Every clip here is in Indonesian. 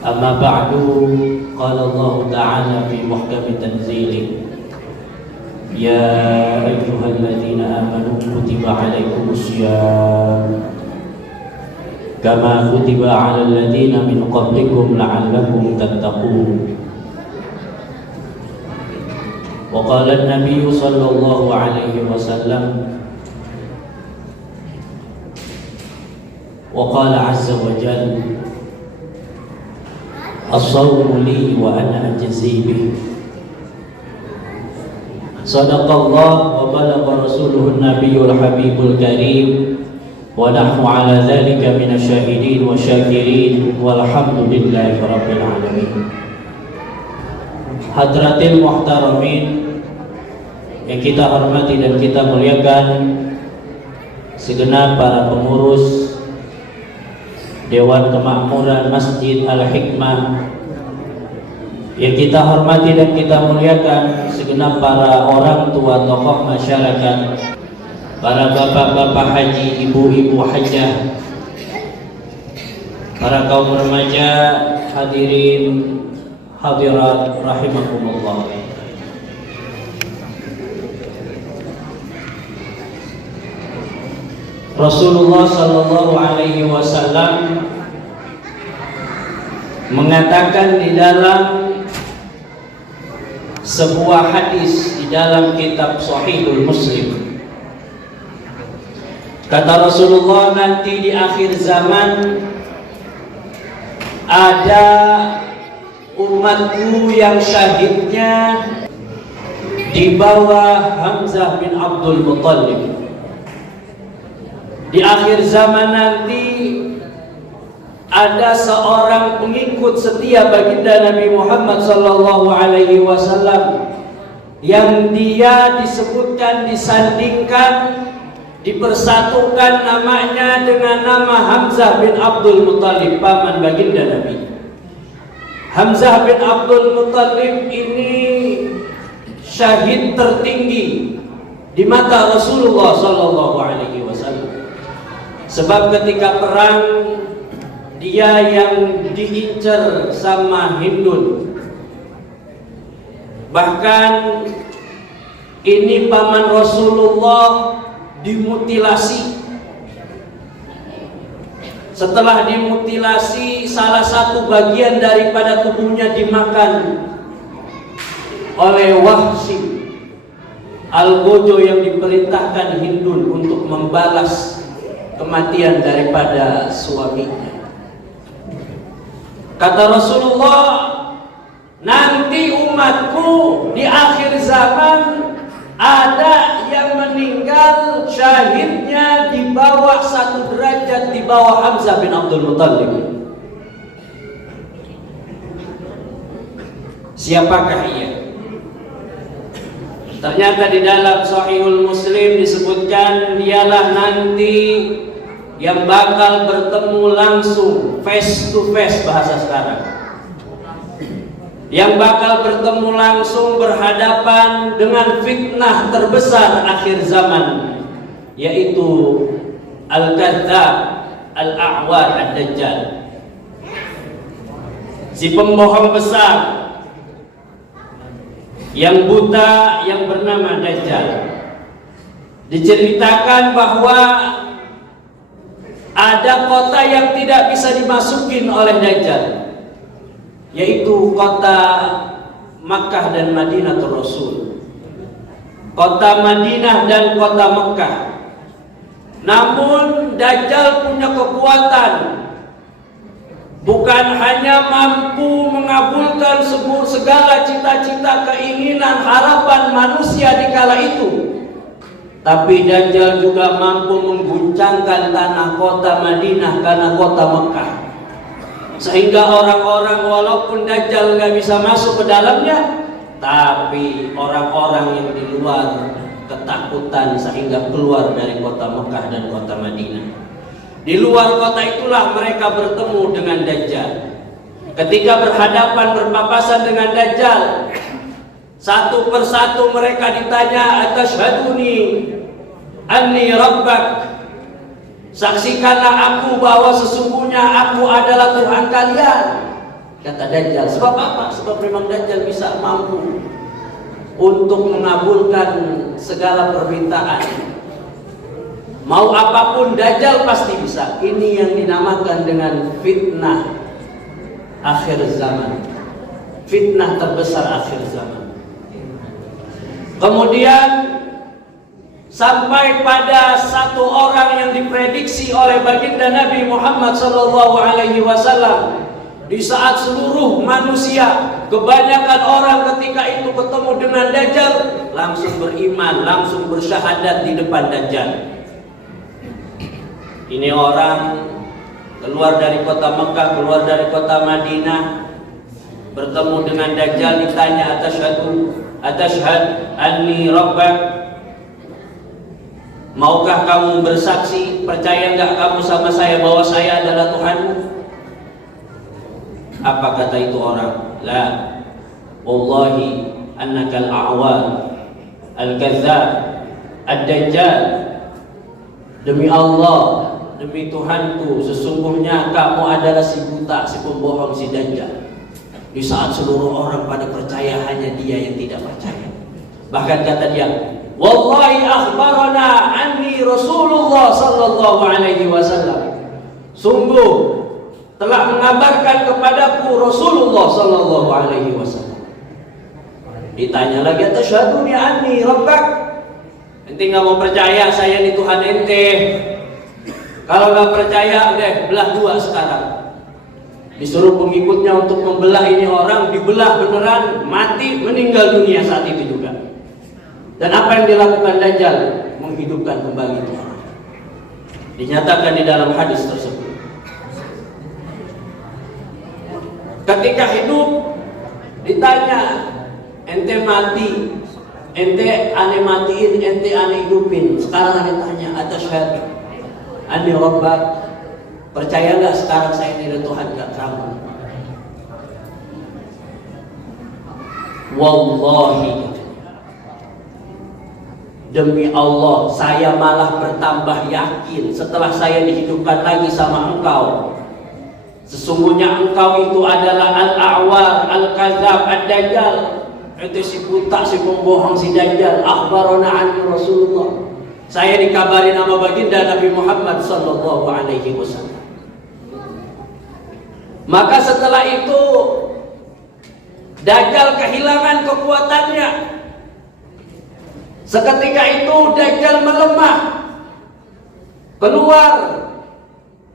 أما بعد قال الله تعالى في محكم تنزيله يا أيها الذين آمنوا كتب عليكم الصيام كما كتب على الذين من قبلكم لعلكم تتقون. وقال النبي صلى الله عليه وسلم وقال عز وجل الصوم لي وأنا أجزي به. صدق الله وبلغ رسوله النبي الحبيب الكريم ونحن على ذلك من الشاهدين والشاكرين والحمد لله رب العالمين. Hadratil muhtaramin yang kita hormati dan kita muliakan, segenap para pengurus Dewan Kemakmuran Masjid Al-Hikmah yang kita hormati dan kita muliakan, segenap para orang tua tokoh masyarakat, para bapak-bapak haji, ibu-ibu hajah, para kaum remaja, hadirin hadirat rahimakumullah. Rasulullah sallallahu alaihi wasallam mengatakan di dalam sebuah hadis di dalam kitab Sahihul Muslim, kata Rasulullah, nanti di akhir zaman ada umatku yang syahidnya di bawah Hamzah bin Abdul Muttalib. Di akhir zaman nanti ada seorang pengikut setia baginda Nabi Muhammad sallallahu alaihi wasallam yang dia disebutkan, disandingkan, dipersatukan namanya dengan nama Hamzah bin Abdul Muttalib, paman baginda Nabi. Hamzah bin Abdul Muttalib ini syahid tertinggi di mata Rasulullah sallallahu alaihi wasallam. Sebab ketika perang dia yang diincar sama Hindun. Bahkan ini paman Rasulullah dimutilasi. Setelah dimutilasi, salah satu bagian daripada tubuhnya dimakan oleh Wahsy Al-Gojo yang diperintahkan Hindun untuk membalas kematian daripada suaminya. Kata Rasulullah, nanti umatku di akhir zaman ada yang meninggal syahidnya di bawah satu derajat di bawah Hamzah bin Abdul Muttalib. Siapakah ia? Ternyata di dalam Sahihul Muslim disebutkan dialah nanti yang bakal bertemu langsung, face to face bahasa sekarang, yang bakal bertemu langsung berhadapan dengan fitnah terbesar akhir zaman, yaitu Al-Kadzdzab, Al-A'war, Ad-Dajjal, si pembohong besar yang buta yang bernama Dajjal. Diceritakan bahwa ada kota yang tidak bisa dimasukin oleh Dajjal, yaitu kota Makkah dan Madinatul Rasul. Kota Madinah dan kota Makkah. Namun Dajjal punya kekuatan, bukan hanya mampu mengabulkan segala cita-cita, keinginan, harapan manusia di kala itu, tapi Dajjal juga mampu mengguncangkan tanah kota Madinah karena kota Mekah, sehingga orang-orang walaupun Dajjal nggak bisa masuk ke dalamnya, tapi orang-orang yang di luar ketakutan sehingga keluar dari kota Mekah dan kota Madinah. Di luar kota itulah mereka bertemu dengan Dajjal. Ketika berhadapan, berpapasan dengan Dajjal, satu persatu mereka ditanya, "Atasyhaduni anni rabbak?" Saksikanlah aku bahwa sesungguhnya aku adalah Tuhan kalian. kata Dajjal. Sebab apa? Sebab memang Dajjal bisa mampu untuk mengabulkan segala permintaan. Mau apapun Dajjal pasti bisa. Ini yang dinamakan dengan fitnah akhir zaman. Fitnah terbesar akhir zaman. Kemudian sampai pada satu orang yang diprediksi oleh baginda Nabi Muhammad SAW, di saat seluruh manusia, kebanyakan orang ketika itu ketemu dengan Dajjal langsung beriman, langsung bersyahadat di depan Dajjal. Ini orang keluar dari kota Mekah, keluar dari kota Madinah, bertemu dengan Dajjal, ditanya, atashhad anni rabbak, maukah kamu bersaksi, percaya enggak kamu sama saya bahwa saya adalah Tuhanmu? Apa kata itu orang? La, wallahi annaka al-a'wal al-kazzab ad-dajjal. Demi Allah, demi Tuhanku, sesungguhnya kamu adalah si buta, si pembohong, si Dajjal. Di saat seluruh orang pada percaya, hanya dia yang tidak percaya. Bahkan kata dia, wallahi akhbarana anni Rasulullah sallallahu alaihi wasallam. Sungguh telah mengabarkan kepadaku Rasulullah sallallahu alaihi wasallam. Ditanya lagi, atashhaduni anni rabbak? Ente nggak mau percaya saya ini Tuhan ente? Kalau nggak percaya, udah belah dua sekarang. Disuruh pengikutnya untuk membelah ini orang, dibelah beneran, mati, meninggal dunia saat itu juga. Dan apa yang dilakukan Dajjal? Menghidupkan kembali itu orang. Dinyatakan di dalam hadis tersebut. Ketika hidup ditanya, ente mati, ente ane matiin, ente ane hidupin. Sekarang ane tanya, atashhad anni rabbak, percaya nggak sekarang saya ini adalah Tuhan gak kamu? Wallahi, demi Allah, saya malah bertambah yakin setelah saya dihidupkan lagi sama engkau. Sesungguhnya engkau itu adalah al-a'war, al-kadzab, ad-dajjal. Itu si buta, si pembohong, si Dajjal. Akhbarana anni Rasulullah. Saya dikabari nama baginda Nabi Muhammad sallallahu alaihi wasallam. Maka setelah itu Dajjal kehilangan kekuatannya. Seketika itu Dajjal melemah, keluar,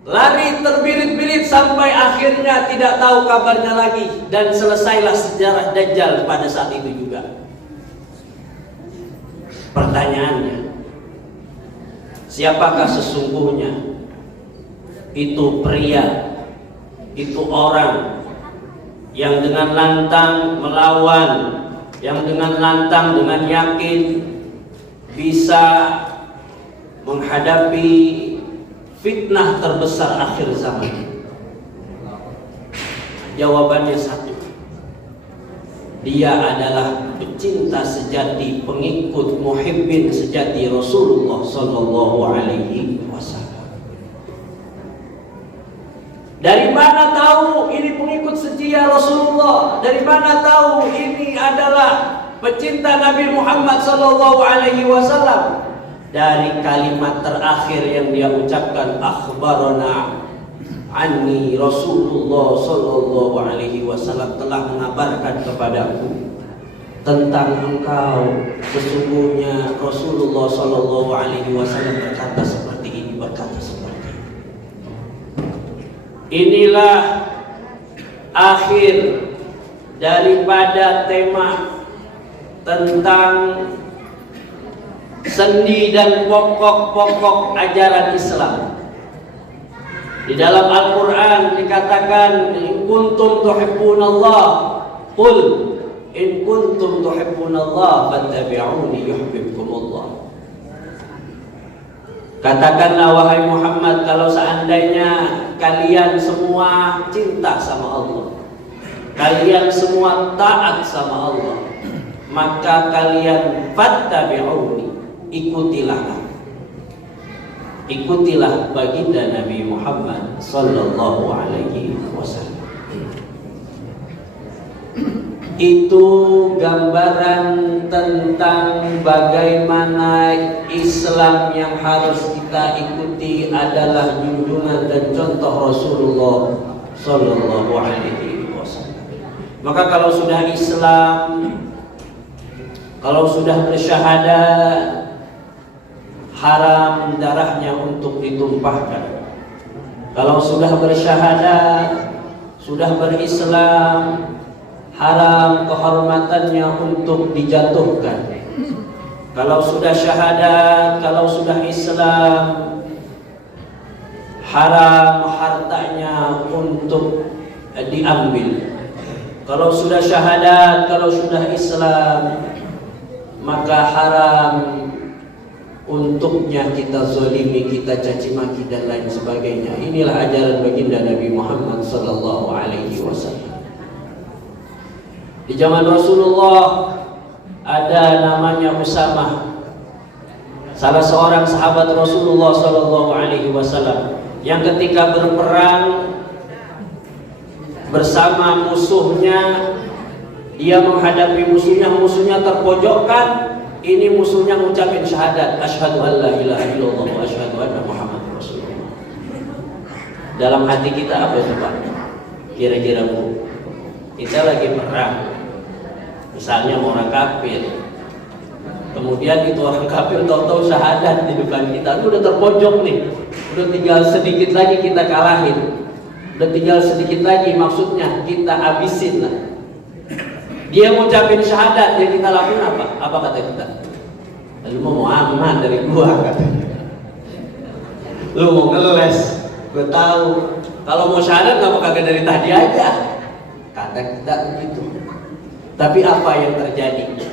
lari terbirit-birit sampai akhirnya tidak tahu kabarnya lagi. Dan selesailah sejarah Dajjal pada saat itu juga. Pertanyaannya, siapakah sesungguhnya itu pria, itu orang yang dengan lantang melawan, yang dengan lantang, dengan yakin bisa menghadapi fitnah terbesar akhir zaman? Jawabannya satu, dia adalah pecinta sejati, pengikut muhibbin sejati Rasulullah sallallahu alaihi wasallam. Dari mana tahu ini pengikut setia Rasulullah? Dari mana tahu ini adalah pecinta Nabi Muhammad sallallahu alaihi wasallam? Dari kalimat terakhir yang dia ucapkan, akhbarana anni Rasulullah sallallahu alaihi wasallam, telah mengabarkan kepadaku tentang engkau. Sesungguhnya Rasulullah sallallahu alaihi wasallam berkata seperti ini, berkata seperti ini. Inilah akhir daripada tema tentang sendi dan pokok-pokok ajaran Islam. Di dalam Al-Quran dikatakan, in kuntum tuhibbunallah, qul in kuntum tuhibbunallah fattabi'uni yuhibbukumullah. Katakanlah wahai Muhammad, kalau seandainya kalian semua cinta sama Allah, kalian semua taat sama Allah, maka kalian fattabi'uni, ikutilah baginda Nabi Muhammad sallallahu alaihi wasallam. itu gambaran tentang bagaimana Islam yang harus kita ikuti adalah junjungan dan contoh Rasulullah Sallallahu Alaihi Wasallam. Maka kalau sudah Islam, kalau sudah bersyahadat, haram darahnya untuk ditumpahkan. Kalau sudah bersyahadat, sudah berislam, haram kehormatannya untuk dijatuhkan. Kalau sudah syahadat, kalau sudah Islam, haram hartanya untuk diambil. Kalau sudah syahadat, kalau sudah Islam, maka haram untuknya kita zalimi, kita caci maki dan lain sebagainya. Inilah ajaran baginda Nabi Muhammad sallallahu alaihi wasallam. Di zaman Rasulullah ada namanya Usamah, salah seorang sahabat Rasulullah sallallahu alaihi wasallam yang ketika berperang bersama musuhnya, dia menghadapi musuhnya terpojokkan. Ini musuhnya mengucapkan syahadat, asyhadu an la ilaha illallah wa asyhadu anna Muhammadar Rasulullah. Dalam hati kita apa coba? Kira-kira Bu, kita lagi perang, misalnya orang kafir, kemudian itu orang kafir tahu-tahu syahadat di depan kita, itu udah terpojok nih, udah tinggal sedikit lagi kita kalahin, udah tinggal sedikit lagi, maksudnya kita habisin lah. Dia ngucapin syahadat, yang kita lakuin apa? Apa kata kita? Lu mau aman dari gua katanya. Lu mau ngeles, gua tahu. Kalau mau syahadat nggak mau kagak dari tadi aja. Kata kita begitu. Tapi apa yang terjadi?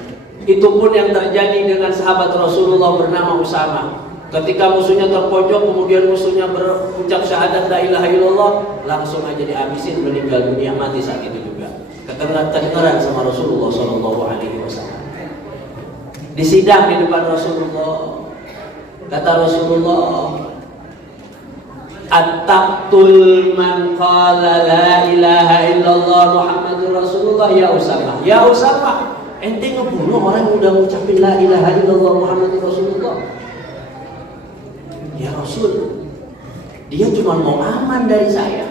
Itu pun yang terjadi dengan sahabat Rasulullah bernama Usamah. Ketika musuhnya terpojok, kemudian musuhnya berucap syahadat la ilaha illallah, langsung aja dihabisin, meninggal dunia, mati saat itu juga. Kedengaran sama Rasulullah Sallallahu Alaihi Wasallam. Disidang di depan Rasulullah, kata Rasulullah, at-taqtul man qala la ilaha illallah Muhammadur Rasulullah ya Usamah. Ya Usamah, ente ngebunuh orang yang udah ngucapin la ilaha illallah Muhammadur Rasulullah. Ya Rasul, dia cuma mau aman dari saya.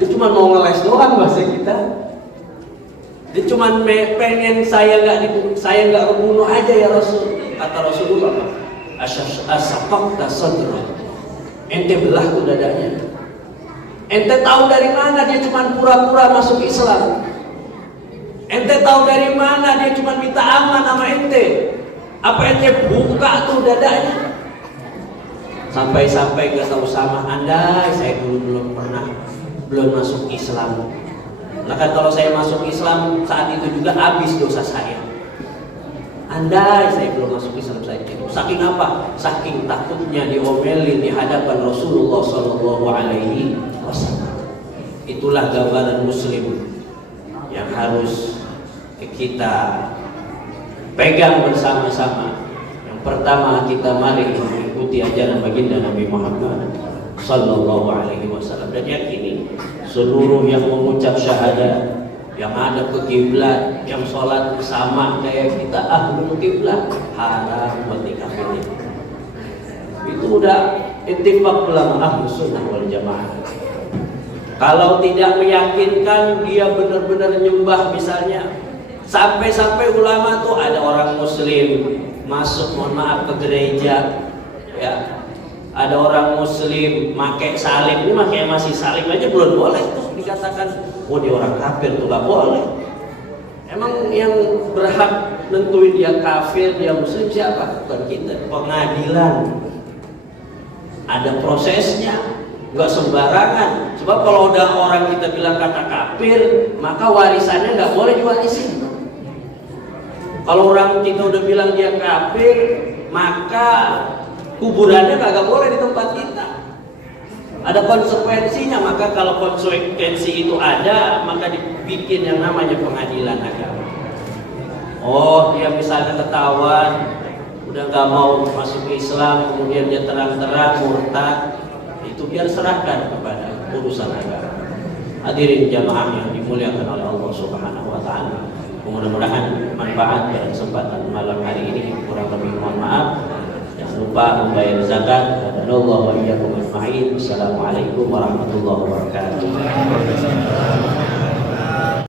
Dia cuma mau ngeles doang bahasa kita. Dia cuma pengen saya nggak membunuh aja ya Rasul. Kata Rasulullah, asaqaqta sadra. Ente belah tuh dadanya. Ente tahu dari mana dia cuma pura-pura masuk Islam? Ente tahu dari mana dia cuma minta aman sama ente? Apa ente buka tuh dadanya? Sampai-sampai kata Usamah, andai saya dulu belum masuk Islam. Maka kalau saya masuk Islam saat itu juga habis dosa saya. Andai saya belum masuk Islam saat itu. Saking apa? Saking takutnya diomelin di hadapan Rasulullah Sallallahu Alaihi Wasallam. Itulah gambaran Muslim yang harus kita pegang bersama-sama. Yang pertama, kita mari mengikuti ajaran baginda Nabi Muhammad Sallallahu Alaihi Wasallam dan yakini seluruh yang mengucap syahadat, yang ada ke kiblat, yang sholat sama kayak kita ahlul kiblat, haram buat dikafirin. Itu udah ittifaq ulama ahlus sunnah wal jamaah. Kalau tidak meyakinkan dia benar-benar nyembah, misalnya sampai-sampai ulama tuh ada orang muslim masuk, mohon maaf, ke gereja, ya. Ada orang muslim pakai salib, ini pakai masih salib aja belum boleh tuh dikatakan, oh dia orang kafir tuh nggak boleh. Emang yang berhak nentuin dia kafir, dia muslim siapa? Bukan kita. Pengadilan ada prosesnya, nggak sembarangan. Sebab kalau udah orang kita bilang kata kafir, maka warisannya nggak boleh diwarisin. Kalau orang kita udah bilang dia kafir, maka kuburannya kagak boleh di tempat kita. Ada konsekuensinya, maka kalau konsekuensi itu ada, maka dibikin yang namanya pengadilan agama. Oh, dia misalnya ketahuan udah gak mau masuk Islam, kemudian dia terang-terang murtad, itu biar serahkan kepada urusan agama. Hadirin jamaah yang dimuliakan oleh Allah Subhanahu wa taala. Mudah-mudahan manfaat pada kesempatan malam hari ini. Kurang lebih mohon maaf. Jangan lupa membayar zakat. Hadallahu wa iyyakum ajma'in. Wassalamualaikum warahmatullahi wabarakatuh.